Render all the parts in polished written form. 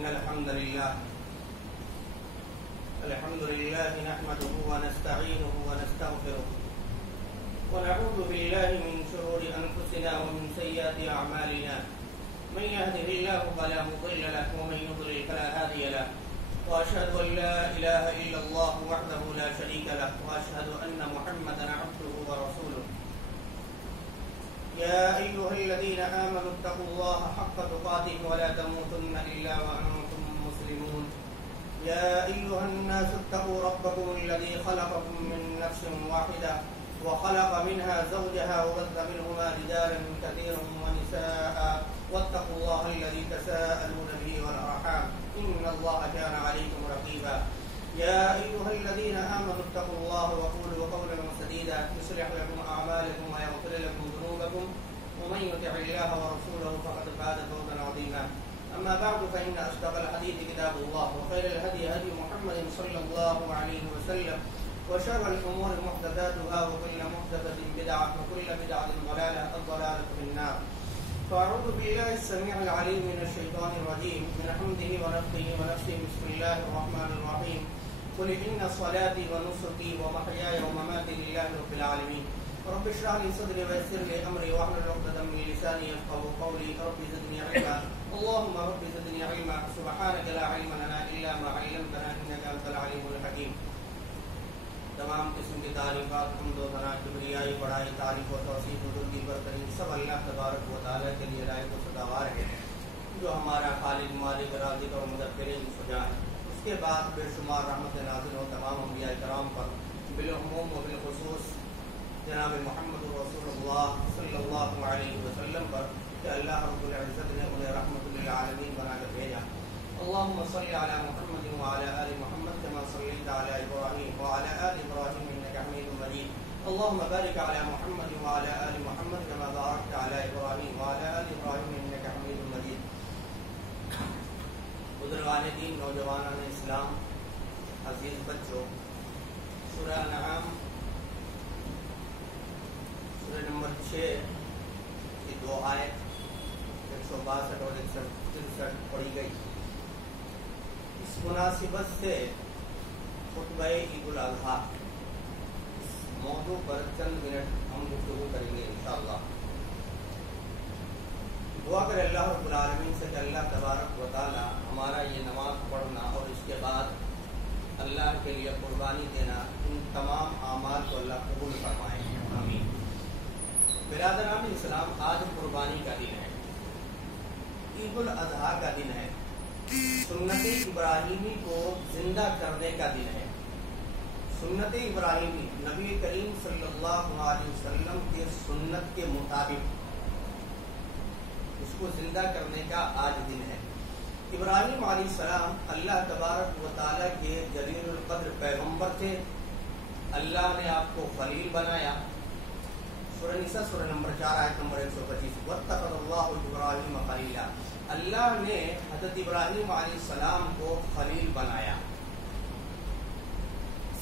إن الحمد لله نحمده ونستعينه ونستغفره ونعوذ بالله من شرور أنفسنا ومن سيئات أعمالنا من يهده الله فلا مضل له ومن يضلل فلا هادي له وأشهد أن لا إله إلا الله وحده لا شريك له وأشهد أن محمدا عبده ورسوله يا أيها الذين آمنوا اتقوا الله حق تقاته ولا تموتن إلا وأنتم مسلمون يا أيها الناس اتقوا ربكم الذي خلقكم من نفس واحدة وخلق منها زوجها وبث منهما رجالا كثيرا ونساء واتقوا الله الذي تساءلون به والأرحام إن الله كان عليكم رقيبا يا أيها الذين آمنوا اتقوا الله وقولوا قولا سديدا يصلح لكم أعمالكم ويغفر لكم ذنوبكم ومن يطع الله ورسوله فقد فاز فوزا عظيما أما بعد فإن أصدق الحديث كتاب الله وخير الهدي هدي محمد صلى الله عليه وسلم وشر الأمور محدثاتها وكل محدثة بدعة وكل بدعة ضلالة الضلالة في النار فأعوذ بالله السميع العليم من الشيطان الرجيم من حمده ونفخه ونفسه بسم الله الرحمن الرحيم قل إن صلاتي ونسكي ومحياي ومماتي لله رب العالمين رب اشرح لي صدري ويسر لي أمري واحلل عقدة من لساني يفقهوا قولي رب زدني علما اللهم رب زدني علما سبحانك لا علم لنا إلا ما علمتنا إنك أنت العليم الحكيم تمام قسم کی تعریفات حمد و ثنا کبریائی بڑائی تعریف و توصیف بزرگی برتری سب اللہ تبارک و تعالیٰ کے لیے لائق و سزاوار ہے جو ہمارا خالق مالک رازق اور مدبر سجا ہے. اس کے بعد بے شمار رحمت نازل ہو تمام انبیاء کرام پر بالعموم و بالخصوص جناب محمد رسول اللہ صلی اللہ علیہ وسلم پر کہ اللہ رب العزت نے انہیں رحمت للعالمین بنا کر بھیجا. اللهم صل على محمد وعلى آل محمد كما صليت على إبراهيم وعلى آل إبراهيم إنك حميد مجيد. اللهم بارك على محمد وعلى آل محمد كما باركت على إبراهيم وعلى آل إبراهيم إنك حميد مجيد. بزرگان دین، نوجوانان اسلام، عزیز بچوں، سورہ انعام سورہ نمبر 6 کی 2 آیت 162 اور 163 پڑھی گئی. اس مناسبت سے خطبہ عید الاضحیٰ اس موضوع پر چند منٹ ہم گفتگو کریں گے انشاءاللہ. دعا کرے اللہ رب العالمین سے کہ اللہ تبارک و تعالی ہمارا یہ نماز پڑھنا اور اس کے بعد اللہ کے لیے قربانی دینا ان تمام اعمال کو اللہ قبول فرمائے. آمین. برادران اسلام، آج قربانی کا دن ہے، عید الاضحیٰ کا دن ہے، سنت ابراہیمی کو زندہ کرنے کا دن ہے. سنت ابراہیمی نبی کریم صلی اللہ علیہ وسلم کے سنت کے مطابق اس کو زندہ کرنے کا آج دن ہے. ابراہیم علیہ السلام اللہ تبارک و تعالیٰ کے جلیل القدر پیغمبر تھے. اللہ نے آپ کو خلیل بنایا. سورہ نساء سورہ نمبر 4 آیت نمبر 125 واتخذ اللہ ابراہیم خلیلا. اللہ نے حضرت ابراہیم علیہ السلام کو خلیل بنایا.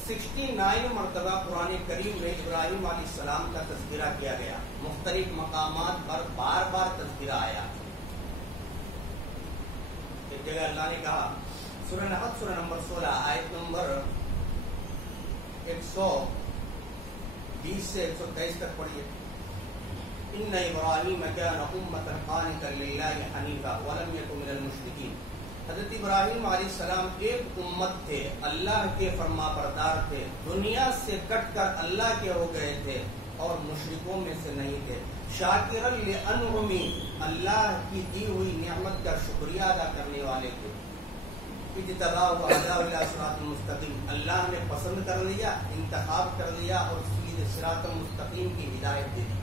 69 مرتبہ قرآن کریم میں ابراہیم علیہ السلام کا تذکرہ کیا گیا. مختلف مقامات پر بار بار تذکرہ آیا. ایک جگہ اللہ نے کہا سورہ نحل سورہ نمبر 16 آیت نمبر 120 سے 123 تک پڑھیے. ان ابراہیم کان امۃ قانتا للہ حنیفا ولم یکن من المشرکین. حضرت ابراہیم علیہ السلام ایک امت تھے، اللہ کے فرما بردار تھے، دنیا سے کٹ کر اللہ کے ہو گئے تھے اور مشرکوں میں سے نہیں تھے. شاکرا لانعمی، اللہ کی دی ہوئی نعمت کا شکریہ ادا کرنے والے تھے. اجتباہ وہداہ الی صراط مستقیم، اللہ نے پسند کر لیا، انتخاب کر لیا اور سیدھے صراط مستقیم کی ہدایت دے دی،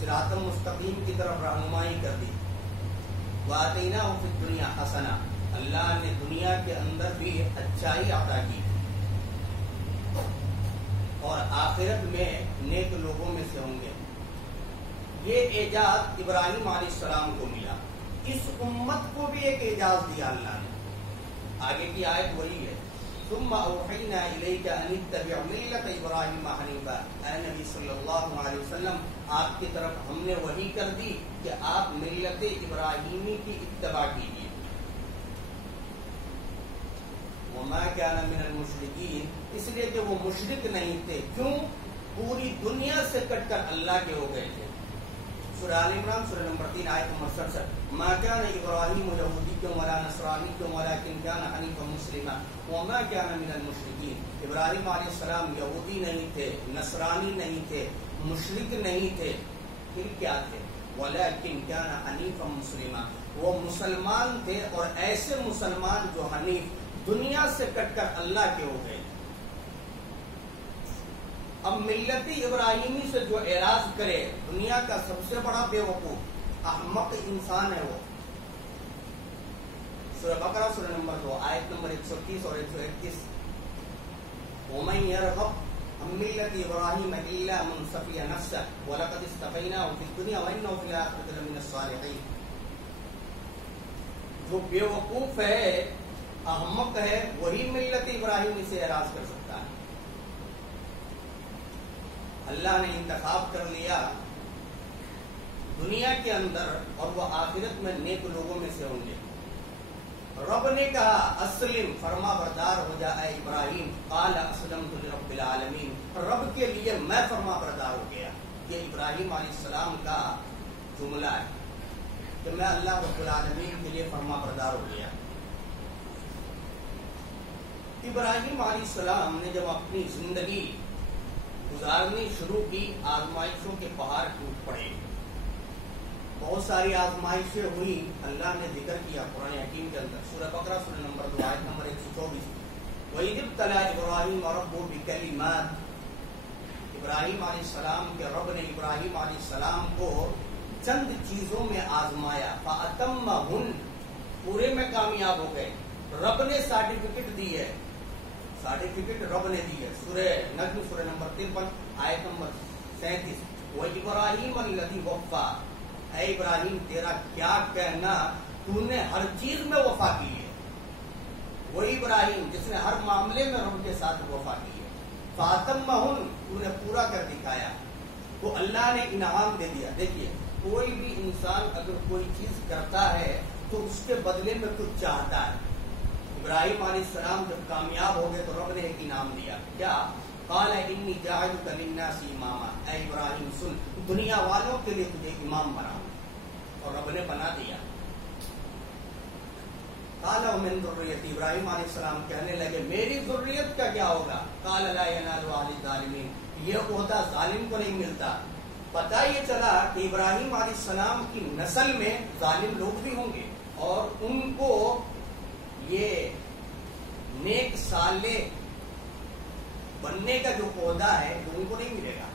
صراط مستقیم کی طرف رہنمائی کر دی. وَآتَيْنَاهُ فِي الدُّنْيَا حَسَنَةً، اللہ نے دنیا کے اندر بھی اچھائی عطا کی اور آخرت میں نیک لوگوں میں سے ہوں گے. یہ اعجاز ابراہیم علیہ السلام کو ملا. اس امت کو بھی ایک اعجاز دیا اللہ نے. آگے کی آیت وہی ہے ثم اوحینا الیک ان اتبع ملت ابراہیم حنیفا. اے نبی صلی اللہ علیہ وسلم، آپ کی طرف ہم نے وحی کر دی کہ آپ ملت ابراہیمی کی اتباع کیجیے. وما كان من المشركين، اس لیے کہ وہ مشرک نہیں تھے. کیوں؟ پوری دنیا سے کٹ کر اللہ کے ہو گئے تھے. سورہ آل عمران سورہ نمبر 3 آیت نمبر 67. ما كان ابراہیم یہودی ولا نصرانی ولكن كان حنیفا مسلما وما كان من المشرکین. ابراہیم علیہ السلام یہودی نہیں تھے، نصرانی نہیں تھے، مشرک نہیں تھے، پھر کیا تھے؟ ولكن كان حنیفا مسلما، وہ مسلمان تھے، اور ایسے مسلمان جو حنیف، دنیا سے کٹ کر اللہ کے ہو گئے. اب ملت ابراہیمی سے جو اعراض کرے، دنیا کا سب سے بڑا بے وقوف احمق انسان ہے وہ. سورہ بقرہ سورہ نمبر 2 آیت نمبر 130 اور 131. ومن يرغب عن ملة إبراهيم إلا من سفي نفسه ولقد اصطفيناه في الدنيا وإنه في الآخرة لمن الصالحين. جو بے وقوف ہے، احمق ہے، وہی ملت ابراہیمی سے اعراض کر سکتا ہے. اللہ نے انتخاب کر لیا دنیا کے اندر، اور وہ آخرت میں نیک لوگوں میں سے ہوں گے. رب نے کہا اسلم، فرما بردار ہو جا اے ابراہیم. قال اسلمت لرب العالمین، رب کے لیے میں فرما بردار ہو گیا. یہ ابراہیم علیہ السلام کا جملہ ہے کہ میں اللہ رب العالمین کے لیے فرما بردار ہو گیا. ابراہیم علیہ السلام نے جب اپنی زندگی گزارنی شروع کی، آزمائشوں کے پہاڑ ٹوٹ پڑے، بہت ساری آزمائشیں ہوئی. اللہ نے ذکر کیا قرآن حکیم کے اندر سورہ بقرہ سورہ نمبر 2 آیت نمبر 124. وَإِذِ ابْتَلَىٰ إِبْرَاهِيمَ رَبُّهُ بِكَلِمَاتٍ، ابراہیم علیہ السلام کے رب نے ابراہیم علیہ السلام کو چند چیزوں میں آزمایا. فَأَتَمَّهُنَّ، پورے میں کامیاب ہو گئے. رب نے سرٹیفکیٹ دی ہے، سرٹیفکیٹ رب نے دی ہے. سورہ نجم سورہ نمبر 53 آیت نمبر 37. وَإِبْرَاهِيمَ الَّذِي وَفَّىٰ، اے ابراہیم تیرا کیا کہنا، تو نے ہر چیز میں وفا کی ہے. وہی ابراہیم جس نے ہر معاملے میں رب کے ساتھ وفا کی ہے. فَأَتَمَّهُنَّ، تو نے پورا کر دکھایا، تو اللہ نے انعام دے دیا. دیکھیے کوئی بھی انسان اگر کوئی چیز کرتا ہے تو اس کے بدلے میں کچھ چاہتا ہے. ابراہیم علیہ السلام جب کامیاب ہو گئے تو رب نے ایک انعام دیا. کیا؟ قال انی جاعلک للناس اماما، اے ابراہیم سن، دنیا والوں کے لیے تجھے امام بناؤں. اور رب نے بنا دیا. قال ومن ذریتی، ابراہیم علیہ السلام کہنے لگے میری ذریت کا کیا ہوگا؟ قال لا ینال عہد الظالمین، یہ عہدہ ظالم کو نہیں ملتا. پتہ یہ چلا کہ ابراہیم علیہ السلام کی نسل میں ظالم لوگ بھی ہوں گے، اور ان کو یہ نیک صالح بننے کا جو عہدہ ہے وہ ان کو نہیں ملے گا.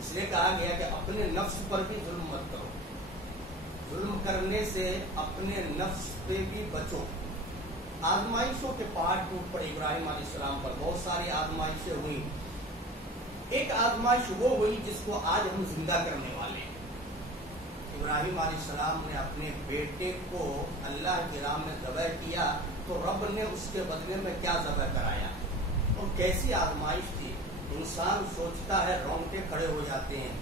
اس لیے کہا گیا کہ اپنے نفس پر بھی ظلم مت کرو، ظلم کرنے سے اپنے نفس پہ بھی بچو. آزمائشوں کے پہاڑ ٹوٹ پڑے ابراہیم علیہ السلام پر، بہت ساری آزمائشیں ہوئی. ایک آزمائش وہ ہوئی جس کو آج ہم زندہ کرنے والے ہیں. ابراہیم علیہ السلام نے اپنے بیٹے کو اللہ کی راہ میں ذبح کیا تو رب نے اس کے بدلے میں کیا ذبح کرایا، اور کیسی آزمائش تھی. انسان سوچتا ہے رونگٹے کھڑے ہو جاتے ہیں،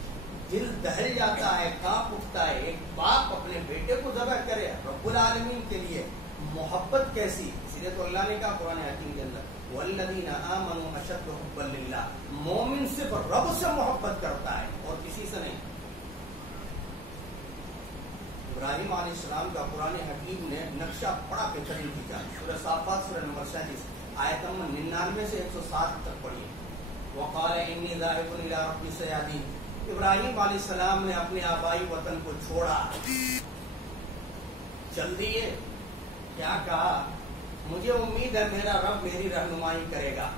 دل دہل جاتا ہے، کانپ اٹھتا ہے. ایک باپ اپنے بیٹے کو ذبح کرے رب العالمین کے لیے، محبت کیسی. اس لیے تو اللہ نے کہا قرآن حکیم کے اندر والذین آمنوا اشد حبا للہ، مومن صرف رب سے محبت کرتا ہے اور کسی سے نہیں. ابراہیم علیہ السلام کا قرآن حکیم نے نقشہ بڑا بہترین کیا. سورہ صافات سورہ نمبر 37 آیت نمبر 99 سے 107 تک پڑھی. وقال انی ذاہب الی ربی سیہدین، ابراہیم علیہ السلام نے اپنے آبائی وطن کو چھوڑا، چل دیے. کیا کہا؟ مجھے امید ہے میرا رب میری رہنمائی کرے گا.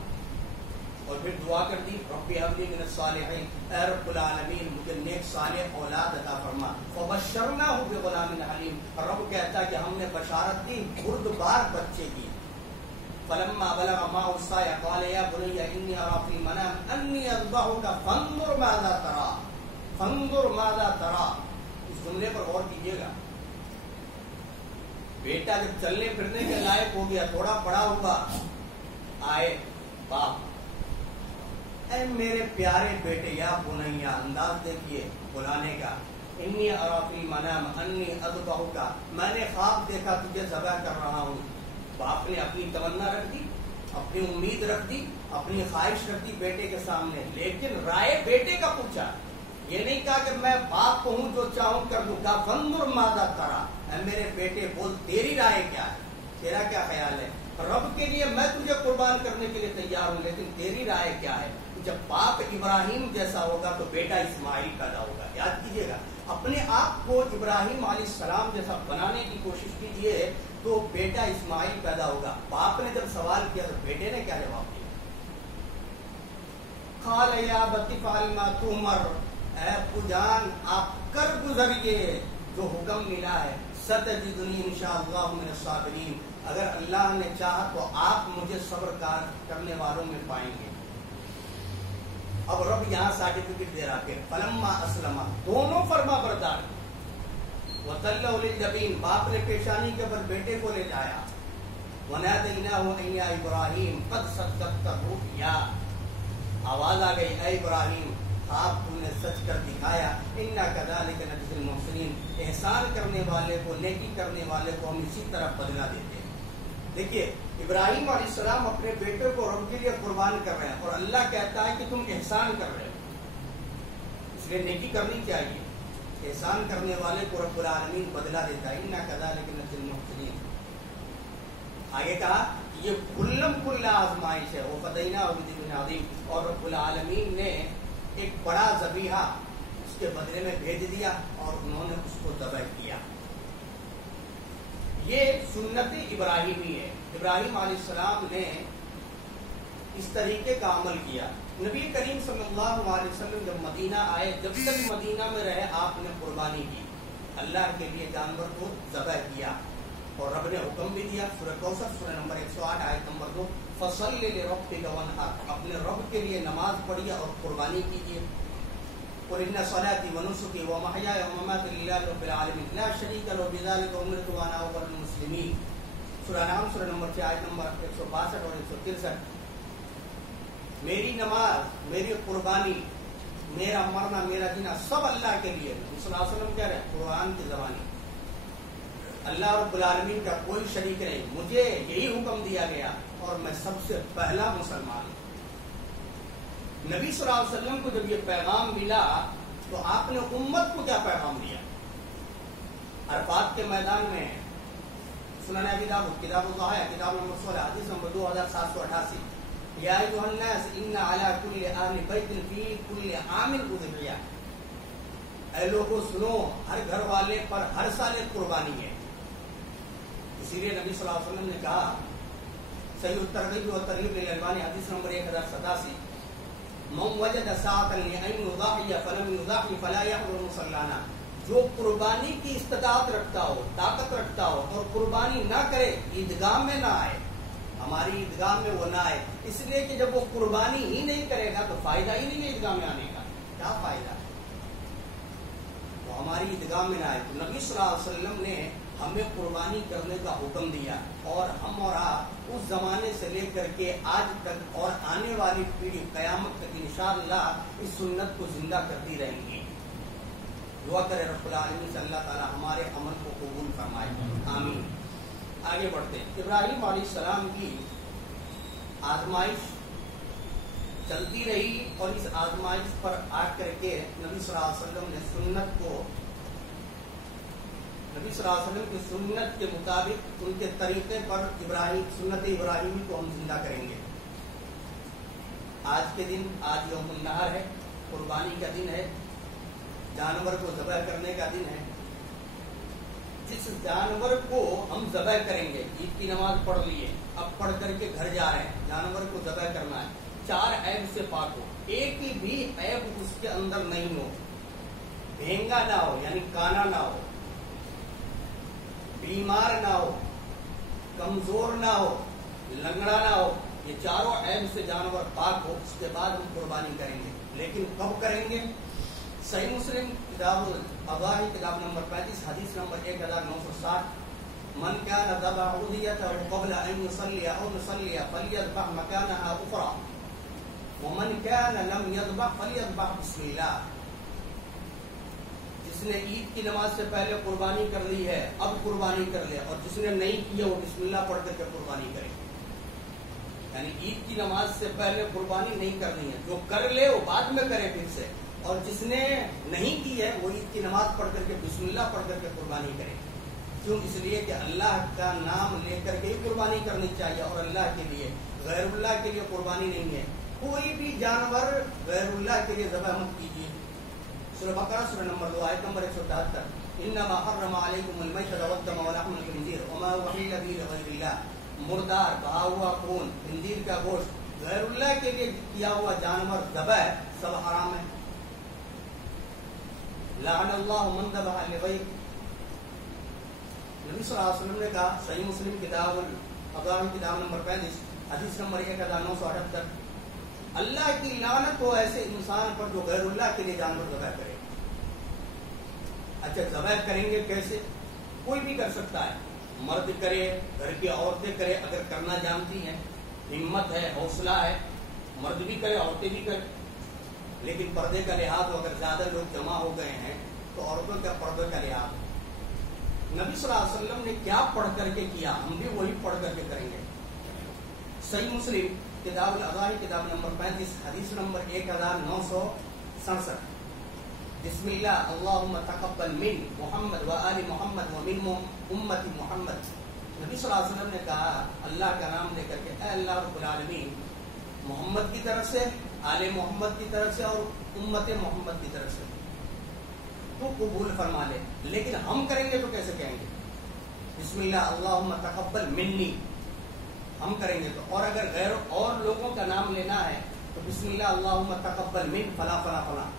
اور پھر دعا کر دی رب ہب لی من الصالحین، اے رب العالمین مجھے نیک صالح اولاد عطا فرما. فبشرناہ بغلام حلیم، رب کہتا کہ ہم نے بشارت دی بردبار بچے کی. فلما بلغ معه السعي قال يا بني اني ارى في المنام اني اذبحك فانظر ماذا ترى، فانظر ماذا ترى. اس جملے پر غور کیجیے گا. بیٹا جب چلنے پھرنے کے لائق ہو گیا، تھوڑا بڑا ہوا، آئے باپ، اے میرے پیارے بیٹے، یا بنیا، انداز دیکھیے بلانے کا. انی ارى في المنام انی اذبحك، میں نے خواب دیکھا تجھے ذبح کر رہا ہوں. باپ نے اپنی تمنا رکھ دی، اپنی امید رکھ دی، اپنی خواہش رکھ دی بیٹے کے سامنے، لیکن رائے بیٹے کا پوچھا، یہ نہیں کہا کہ میں باپ کو ہوں جو چاہوں کر دوں، کہا فانظر ماذا ترى، اے میرے بیٹے بول تیری رائے کیا ہے، تیرا کیا خیال ہے، رب کے لیے میں تجھے قربان کرنے کے لیے تیار ہوں، لیکن تیری رائے کیا ہے۔ جب باپ ابراہیم جیسا ہوگا تو بیٹا اسماعیل پیدا ہوگا۔ یاد کیجیے گا، اپنے آپ کو ابراہیم علیہ السلام جیسا بنانے کی کوشش کیجیے تو بیٹا اسماعیل پیدا ہوگا۔ باپ نے جب سوال کیا تو بیٹے نے کیا جواب دیا؟ قال یا ابت افعل ما تؤمر، اے ابو جان آپ کر گزریے جو حکم ملا ہے، ستجدنی انشاءاللہ من الصابرین، اگر اللہ نے چاہا تو آپ مجھے صبر کرنے والوں میں پائیں گے۔ اب رب یہاں سرٹیفکیٹ دے رہا کہ فلما اسلما، دونوں فرما بردار، وتلوا للجبین، باپ نے پیشانی کے بل بیٹے کو لے جایا، ونادیناہ ان یا ابراہیم قد صدقت الرؤیا، آواز آ گئی اے ابراہیم آپ نے سچ کر دکھایا، انا کذالک نجزی المحسنین، احسان کرنے والے کو، نیکی کرنے والے کو ہم اسی طرح بدلہ دیتے ہیں۔ دیکھیے ابراہیم علیہ السلام اپنے بیٹے کو رب کے لیے قربان کر رہے ہیں اور اللہ کہتا ہے کہ تم احسان کر رہے ہو، اس لیے نیکی کرنی چاہیے۔ احسان کرنے والے کو رب العالمین بدلہ دیتا ہے، انا کذالک نجزی المحسنین۔ آگے کہا یہ کلم کل آزمائش ہے، وہ فدیناہ بذبح عظیم، اور رب العالمین نے ایک بڑا ذبیحہ اس کے بدلے میں بھیج دیا اور انہوں نے اس کو ذبح کیا۔ یہ سنت ابراہیمی ہے، ابراہیم علیہ السلام نے اس طریقے کا عمل کیا۔ نبی کریم صلی اللہ علیہ وسلم جب مدینہ آئے، جب تک مدینہ میں رہے آپ نے قربانی کی، اللہ کے لیے جانور کو ذبح کیا، اور رب نے حکم بھی دیا، سورہ کوثر سورہ نمبر 108 آیت نمبر 2، فصل لربک وانحر، اپنے رب کے لیے نماز پڑھیے اور قربانی کیجیے۔ قل ان صلاتي ونسكي ومحياي ومماتي لله رب العالمين لا شريك له بذلك امرت وانا اول المسلمين، سورہ نام سورہ نمبر 6 آیت نمبر 162 اور 163۔ میری نماز، میری قربانی، میرا مرنا، میرا جینا سب اللہ کے لیے۔ صلی اللہ علیہ وسلم کہہ رہے ہیں قرآن کی زبانی، اللہ رب العالمین کا کوئی شریک نہیں، مجھے یہی حکم دیا گیا اور میں سب سے پہلا مسلمان ہوں۔ نبی صلی اللہ علیہ وسلم کو جب یہ پیغام ملا تو آپ نے امت کو کیا پیغام دیا؟ عرفات کے میدان میں سنن ابی داؤد کتاب الضحایا کتاب نمبر 16 حدیث نمبر 2788، یا ایھا الناس ان علی کل اہل بیت فی کل عام اضحیہ، اے لوگوں سنو، ہر گھر والے پر ہر سال ایک قربانی ہے۔ اسی لیے نبی صلی اللہ علیہ وسلم نے کہا، صحیح الترغیب و ترغیب للالبانی حدیث نمبر 1087، من وجد ساعة لأن يضحي فلم يضحي فلا يحضر مصلانا، جو قربانی کی استطاعت رکھتا ہو، طاقت رکھتا ہو اور قربانی نہ کرے، عیدگاہ میں نہ آئے، ہماری عیدگاہ میں وہ نہ آئے، اس لیے کہ جب وہ قربانی ہی نہیں کرے گا تو فائدہ ہی نہیں ہے عیدگاہ میں آنے کا، کیا فائدہ ہے؟ تو ہماری عیدگاہ میں نہ آئے۔ تو نبی صلی اللہ علیہ وسلم نے ہمیں قربانی کرنے کا حکم دیا، اور ہم اور آپ اس زمانے سے لے کر کے آج تک اور آنے والی پیڑھی قیامت تک انشاءاللہ اس سنت کو زندہ کرتی رہیں گی۔ دعا کرے رب العالمین سے اللہ تعالی ہمارے عمل کو قبول فرمائے، آمین۔ آگے بڑھتے ہیں۔ ابراہیم علیہ السلام کی آزمائش چلتی رہی، اور اس آزمائش پر آ کر کے نبی صلی اللہ علیہ وسلم نے سنت کو، نبی صلی اللہ علیہ وسلم کی سنت کے مطابق، ان کے طریقے پر سنت ابراہیمی کو ہم زندہ کریں گے۔ آج کے دن، آج یوم النحر ہے، قربانی کا دن ہے، جانور کو ذبح کرنے کا دن ہے۔ جس جانور کو ہم ذبح کریں گے، عید کی نماز پڑھ لیے، اب پڑھ کر کے گھر جا رہے ہیں، جانور کو ذبح کرنا ہے، 4 عیب سے پاک ہو، ایک بھی عیب اس کے اندر نہیں ہو، بھینگا نہ ہو یعنی کانا نہ ہو، بیمار نہ ہو، کمزور نہ ہو، لنگڑا نہ ہو، یہ 4 عیب سے جانور پاک ہو، اس کے بعد ہم قربانی کریں گے۔ لیکن کب کریں گے؟ صحیح مسلم کتاب الاضاحی کتاب نمبر 35 حدیث نمبر 1960، من كان ذبح أضحيته قبل أن يصلي أو يصلي فليذبح مكانها أخرى ومن كان لم يذبح فليذبح بسم الله۔ جس جس نے عید کی نماز سے پہلے قربانی کر لی ہے اب قربانی کر لے، اور جس نے نہیں کی ہے وہ بسم اللہ پڑھ کر کے قربانی کرے. یعنی عید کی نماز سے پہلے قربانی نہیں کرنی ہے، جو کر لے وہ بعد میں کرے پھر سے، اور جس نے نہیں کی ہے وہ عید کی نماز پڑھ کر کے بسم اللہ پڑھ کر کے قربانی کرے. کیوں؟ اس لیے کہ اللہ کا نام لے کر کے ہی قربانی کرنی چاہیے، اور اللہ کے لیے، غیر اللہ کے لیے قربانی نہیں ہے. کوئی بھی جانور غیر اللہ کے لیے ذبح مت کیجیے. سورہ بقرہ سورہ نمبر 2 آیت نمبر 173. انما حرم علیکم المیتۃ والدم ولحم الخنزیر وما اہل به لغیر اللہ. مردار، بہا ہوا خون، خنزیر کا گوشت، غیر اللہ کے لیے کیا ہوا جانور ذبح سب حرام ہے. لعن اللہ من ذبح لغیر. نبی صلی اللہ علیہ وسلم نے کہا، صحیح مسلم کتاب الاضحیٰ کتاب نمبر 35 حدیث نمبر 1978، اللہ کی لعنت ہو ایسے انسان پر جو غیر اللہ کے لیے جانور ذبح کرے. اچھا ذبح کریں گے کیسے؟ کوئی بھی کر سکتا ہے، مرد کرے، گھر کی عورتیں کرے اگر کرنا جانتی ہیں، ہمت ہے، حوصلہ ہے، مرد بھی کرے عورتیں بھی کرے. لیکن پردے کا لحاظ ہو، اگر زیادہ لوگ جمع ہو گئے ہیں تو عورتوں کا پردے کا لحاظ. نبی صلی اللہ علیہ وسلم نے کیا پڑھ کر کے کیا، ہم بھی وہی پڑھ کر کے کریں گے. صحیح مسلم کتاب الاضحیٰ کتاب نمبر 35 حدیث نمبر 1967. بسم اللہ اللہم تقبل من محمد و آل محمد و من امت محمد. نبی صلی اللہ علیہ وسلم نے کہا اللہ کا نام لے کر کے، اے اللہ رب العالمین، محمد کی طرف سے، آل محمد کی طرف سے اور امت محمد کی طرف سے تو قبول فرما لے. لیکن ہم کریں گے تو کیسے کہیں گے؟ بسم اللہ اللہم تقبل منی ہم کریں گے تو. اور اگر غیر اور لوگوں کا نام لینا ہے تو بسم اللہ اللہم تقبل من فلاں فلاں فلاں.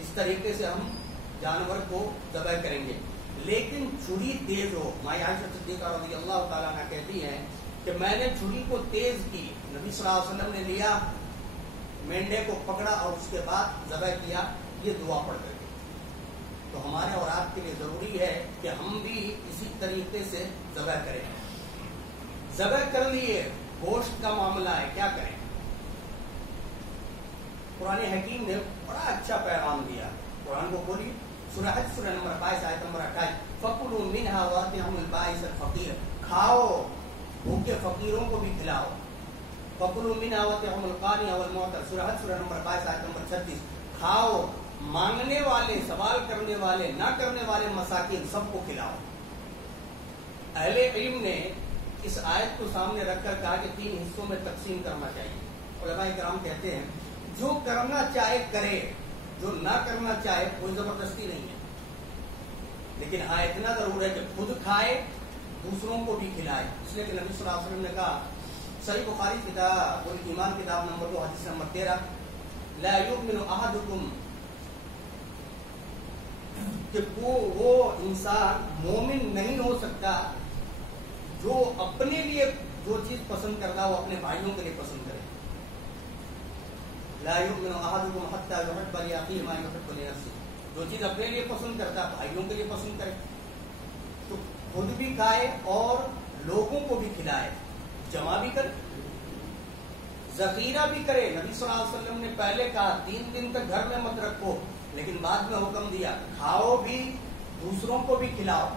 اس طریقے سے ہم جانور کو ذبح کریں گے. لیکن چھری تیز ہو. ماں عائشہ صدیقہ رضی اللہ تعالیٰ عنہ کہتی ہیں کہ میں نے چھری کو تیز کی. نبی صلی اللہ علیہ وسلم نے لیا، مینڈے کو پکڑا اور اس کے بعد ذبح کیا، یہ دعا پڑھ کر کے. تو ہمارے اور آپ کے لیے ضروری ہے کہ ہم بھی اسی طریقے سے ذبح کریں. ذبح کر لیے، گوشت کا معاملہ ہے، کیا کریں؟ قرآن حکیم نے بڑا اچھا پیغام دیا. قرآن کو کھولیے، سورہ حج سورہ نمبر 22 آیت نمبر 28. فَكُلُوا مِنْهَا وَأَطْعِمُوا الْبَائِسَ الْفَقِيرَ. کھاؤ، بھوکے فقیروں کو بھی کھلاؤ. فَكُلُوا مِنْهَا وَأَطْعِمُوا الْقَانِعَ وَالْمُعْتَرَ. سورہ حج سورہ نمبر 22 آیت نمبر 36. کھاؤ، مانگنے والے، سوال کرنے والے، نہ کرنے والے مساکین سب کو کھلاؤ. اہل علم نے اس آیت کو سامنے رکھ کر کہا کہ 3 حصوں میں تقسیم کرنا چاہیے. علماء کرام کہتے ہیں جو کرنا چاہے کرے، جو نہ کرنا چاہے کوئی زبردستی نہیں ہے. لیکن ہاں اتنا ضرور ہے کہ خود کھائے، دوسروں کو بھی کھلائے. اس لیے کہ نبی صلی اللہ علیہ وسلم نے کہا، صحیح بخاری کتاب ایمان کتاب نمبر 2 حدیث نمبر 13، لا یؤمن احدکم، کہ وہ انسان مومن نہیں ہو سکتا جو اپنے لیے جو چیز پسند کرتا ہے وہ اپنے بھائیوں کے لیے پسند کرے. لا یؤمن احدکم حتی یحب لاخیہ ما یحب لنفسہ. جو چیز اپنے لیے پسند کرتا ہے بھائیوں کے لیے پسند کرے. تو خود بھی کھائے اور لوگوں کو بھی کھلائے، جمع بھی کرے، ذخیرہ بھی کرے. نبی صلی اللہ علیہ وسلم نے پہلے کہا 3 دن تک گھر میں مت رکھو، لیکن بعد میں حکم دیا کھاؤ بھی، دوسروں کو بھی کھلاؤ.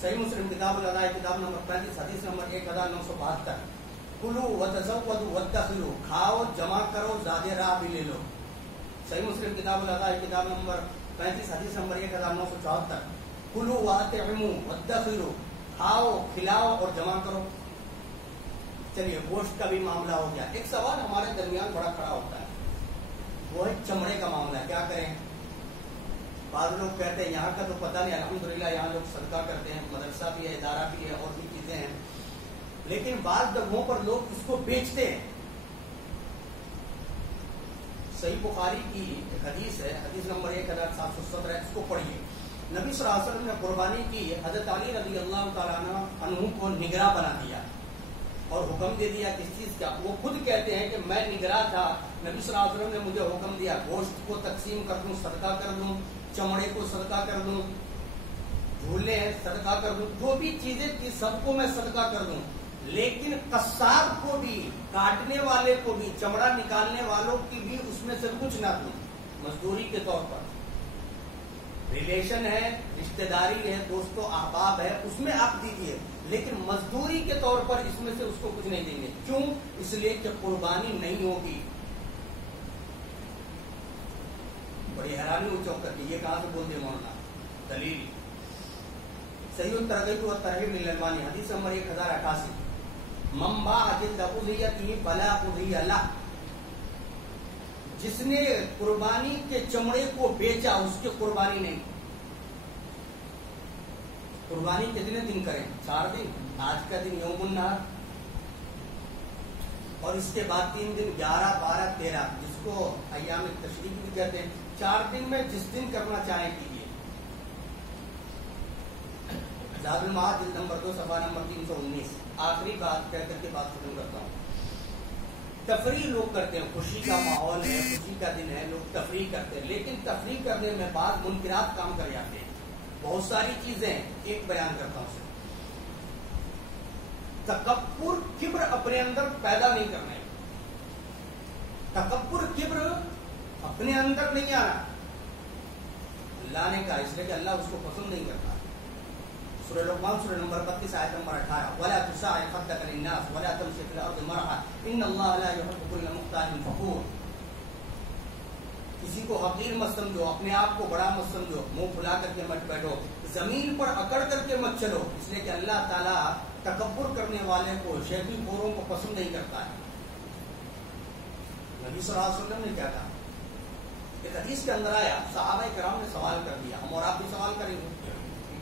صحیح مسلم کتاب الاضحیٰ کتاب نمبر 35 حدیث نمبر 1972. کلو وتزودوا وادخروا. کھاؤ، جمع کرو، زیادہ راہ بھی لے لو. صحیح مسلم کتاب الاضحیٰ کتاب نمبر 35 حدیث نمبر 1974. کلو واطعموا وادخروا. کھاؤ، کھلاؤ اور جمع کرو. چلیے گوشت کا بھی معاملہ ہو گیا. ایک سوال ہمارے درمیان بڑا کھڑا ہوتا ہے، وہ ہے چمڑے کا معاملہ. کیا کریں؟ بعض لوگ کہتے ہیں یہاں کا تو پتہ نہیں، الحمدللہ یہاں لوگ صدقہ کرتے ہیں، مدرسہ بھی ہے، ادارہ بھی ہے، اور بھی چیزیں ہیں. لیکن بعض جگہوں پر لوگ اس کو بیچتے ہیں. صحیح بخاری کی ایک حدیث ہے، حدیث نمبر 1717، اس کو پڑھیے. نبی صلی اللہ علیہ وسلم نے قربانی کی، حضرت علی رضی اللہ تعالیٰ عنہ کو نگراں بنا دیا اور حکم دے دیا کس چیز کا. وہ خود کہتے ہیں کہ میں نگراں تھا، نبی صلی اللہ علیہ وسلم نے مجھے حکم دیا گوشت کو تقسیم کر دوں، صدقہ کر دوں، چمڑے کو صدقہ کر دوں، جھولے صدقہ کر دوں، جو بھی چیزیں تھی سب کو میں صدقہ کر دوں. لیکن قصاب کو بھی، کاٹنے والے کو بھی، چمڑا نکالنے والوں کی بھی اس میں سے کچھ نہ دوں. مزدوری کے طور پر، ریلیشن ہے، رشتہ داری ہے، دوستو احباب ہے، اس میں آپ دیجیے، لیکن مزدوری کے طور پر اس میں سے اس کو کچھ نہیں دیں گے. کیوں؟ اس لیے کہ قربانی نہیں ہوگی. بڑی حیرانی ہوئی چوکر کی، یہ کہاں سے بولتے ہیں مولانا؟ دلیل صحیح الترغیب و ترہیب للالبانی، حدیث نمبر 1088، من باع جلد اضحیتہ فلا اضحیہ لہ، جس نے قربانی کے چمڑے کو بیچا اس کی قربانی نہیں. قربانی کتنے دن کریں؟ 4 دن. آج کا دن یوم النحر، اور اس کے بعد 3 دن 11 12 13، جس کو ایام تشریق بھی کہتے ہیں. 4 دن میں جس دن کرنا چاہیں کیجیے. زاد المعاد جلد نمبر 2 صفحہ نمبر 319. آخری بات کہہ کر کے بات ختم کرتا ہوں. تفریح لوگ کرتے ہیں، خوشی کا ماحول ہے، خوشی کا دن ہے، لوگ تفریح کرتے ہیں، لیکن تفریح کرنے میں بعض منکرات کام کر جاتے ہیں. بہت ساری چیزیں ایک بیان کرتا ہوں. تکبر، کبر اپنے اندر پیدا نہیں کرنا ہے. تکبر، کبر اپنے اندر نہیں آنا. اللہ نے کہا، اس لیے کہ اللہ اس کو پسند نہیں کرتا. سورہ لقمان سورہ نمبر 32 آیت نمبر 18، ولا تسعر خدك للناس ولا تمشي في الارض مرحا ان الله لا يحب كل مختال فخور. کسی کو حقیر مت سمجھو، اپنے آپ کو بڑا مت سمجھو، منہ پھلا کر کے مت بیٹھو، زمین پر اکڑ کر کے مت چلو، اس لیے کہ اللہ تعالیٰ تکبر کرنے والے کو، شیخی خوروں کو پسند نہیں کرتا ہے. نبی صلی اللہ علیہ وسلم نے کیا کہا؟ ایک حدیث کے اندر آیا، صحابہ کرام نے سوال کر دیا، ہم اور آپ بھی سوال کریں گے.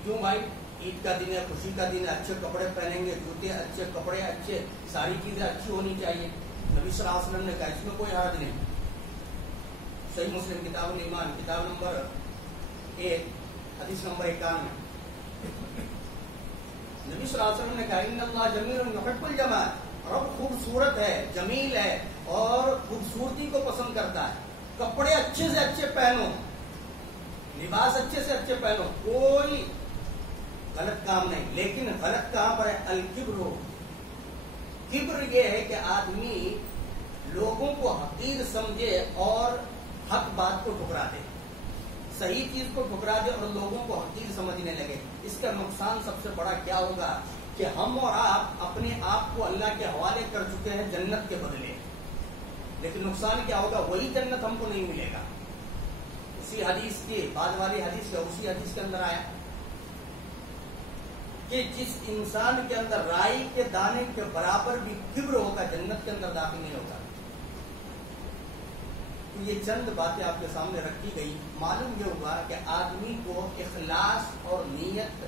کیوں بھائی؟ عید کا دن ہے، خوشی کا دن ہے، اچھے کپڑے پہنیں گے، جوتے اچھے، کپڑے اچھے، ساری چیزیں اچھی ہونی چاہیے. نبی صلی اللہ علیہ وسلم نے کہا اس میں کوئی حرج نہیں. صحیح مسلم کتاب الایمان کتاب نمبر 1 حدیث نمبر 91، نبی صلی اللہ علیہ وسلم نے کہا ان اللہ جمیل یحب الجمال، رب خوبصورت ہے، جمیل ہے اور خوبصورتی کو پسند کرتا ہے. کپڑے اچھے سے اچھے پہنو، لباس اچھے سے اچھے پہنو، کوئی غلط کام نہیں. لیکن غلط کہاں پر ہے؟ الکبر. کبر یہ ہے کہ آدمی لوگوں کو حقیر سمجھے اور حق بات کو ٹھکرا دے، صحیح چیز کو ٹھکرا دے اور لوگوں کو حقیر سمجھنے لگے. اس کا نقصان سب سے بڑا کیا ہوگا کہ ہم اور آپ اپنے آپ کو اللہ کے حوالے کر چکے ہیں جنت کے بدلے، لیکن نقصان کیا ہوگا؟ وہی جنت ہم کو نہیں ملے گا. اسی حدیث کی بعد والی حدیث ہے، اسی حدیث کے اندر آیا کہ جس انسان کے اندر رائی کے دانے کے برابر بھی کبر ہوگا جنت کے اندر داخل نہیں ہوگا. تو یہ چند باتیں آپ کے سامنے رکھی گئی. معلوم یہ ہوا کہ آدمی کو اخلاص اور نیت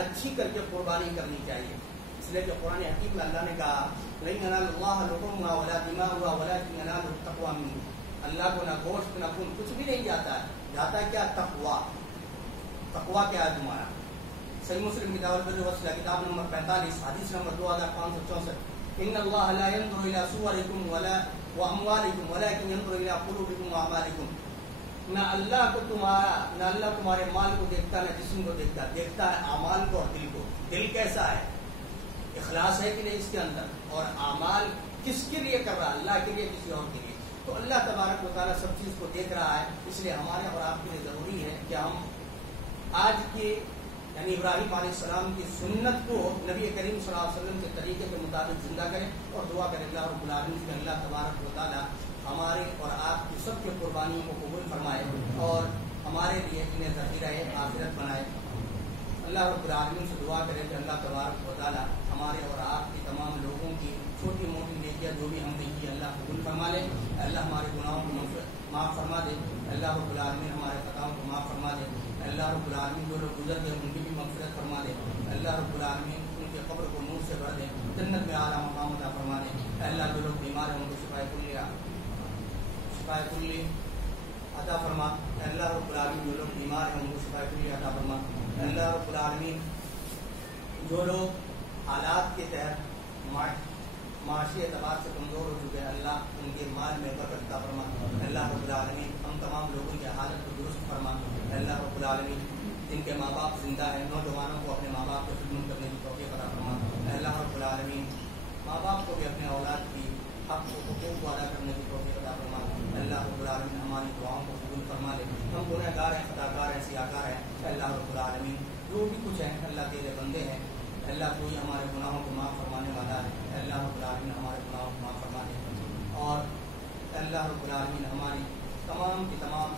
اچھی کر کے قربانی کرنی چاہیے. اس لیے کہ قرآن حکیم میں اللہ نے کہا لَن يَنَالَ اللَّهَ لُحُومُهَا وَلَا دِمَاؤُهَا وَلَٰكِن يَنَالُهُ التَّقْوَىٰ مِنكُمْ. اللہ کو نہ گوشت نہ خون کچھ بھی نہیں جاتا ہے، جاتا ہے کیا؟ تقویٰ. تقویٰ کیا ہے تمہارا؟ صحیح مسلم کتاب البر والصلہ کتاب نمبر 45 حدیث نمبر 2564، ان اللہ لا ينظر الى صورکم ولا واموالکم ولكن ينظر الى قلوبکم واعمالکم. نہ اللہ کو تمہارا، نہ اللہ تمہارے مال کو دیکھتا، نہ جسم کو دیکھتا، دیکھتا ہے اعمال کو اور دل کو. دل کیسا ہے؟ اخلاص ہے کہ نہیں اس کے اندر؟ اور اعمال کس کے لیے کر رہا ہے؟ اللہ کے لیے، کسی اور کے لیے؟ تو اللہ تبارک و تعالیٰ سب چیز کو دیکھ رہا ہے. اس لیے ہمارے اور آپ کے لیے ضروری ہے کہ ہم آج کے یعنی ابراہیم علیہ السلام کی سنت کو نبی کریم صلی اللہ علیہ وسلم کے طریقے کے مطابق زندہ کریں اور دعا کریں اللہ رب العالمین کہ اللہ تبارک و تعالیٰ ہمارے اور آپ کی سب کی قربانیوں کو قبول فرمائے اور ہمارے لیے انہیں ذخیرہ آخرت بنائے. اللہ رب العالمین سے دعا کریں کہ اللہ تبارک و تعالیٰ ہمارے اور آپ کی تمام لوگوں کی چھوٹی موٹی نیکیاں جو بھی ہم نے کی اللہ قبول فرما لے. اللہ ہمارے گناہوں کو معاف فرما دے. اللہ رب العالمین ہمارے خطاؤں کو معاف فرما دے. اللہ رب العالمین جو لوگ گزر گئے ان کی بھی مغفرت فرما دے. اللہ رب العالمین ان کے قبر کو نور سے بھر دے، جنت میں اعلیٰ مقام عطا فرما دے. اللہ جو لوگ بیمار ہیں ان کو شفائے کلی عطا فرما. اللہ رب العالمین جو لوگ بیمار ہیں ان کو شفائے کلی عطا فرما. اللہ رب العالمین جو لوگ حالات کے تحت معاشی اعتبار سے کمزور ہو چکے ہیں اللہ ان کے مال میں برکت عطا فرما. اللہ رب العالمین ہم تمام لوگوں کی حالت کو درست فرما. اللہ رب العالمین جن کے ماں باپ زندہ ہیں نوجوانوں کو اپنے ماں باپ کی خدمت کرنے کی توفیق عطا فرما. اللہ رب العالمین ماں باپ کو بھی اپنے اولاد کی حق و حقوق کو ادا کرنے کی توفیق عطا فرما. اللہ رب العالمین ہماری دعاؤں کو قبول فرما لے. ہم گنہ گار ہیں, خطا کار ہیں, سیاہ کار ہیں. اللہ رب العالمین جو بھی کچھ ہے اللہ تیرے بندے ہیں. اللہ کوئی ہمارے گناہوں کو معاف فرمانے والا ہے. اللہ رب العالمین ہمارے گناہوں کو معاف فرما دے, اور اللہ رب العالمین ہماری تمام کی تمام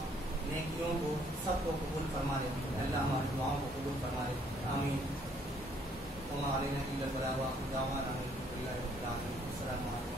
نیکیوں کو سب کو قبول فرما دے. اللہ ہماری دعاؤں کو قبول فرما دے. آمین. وما علینا الا البلاغ وآخر دعوانا الحمد للہ رب العالمین. السلام علیکم.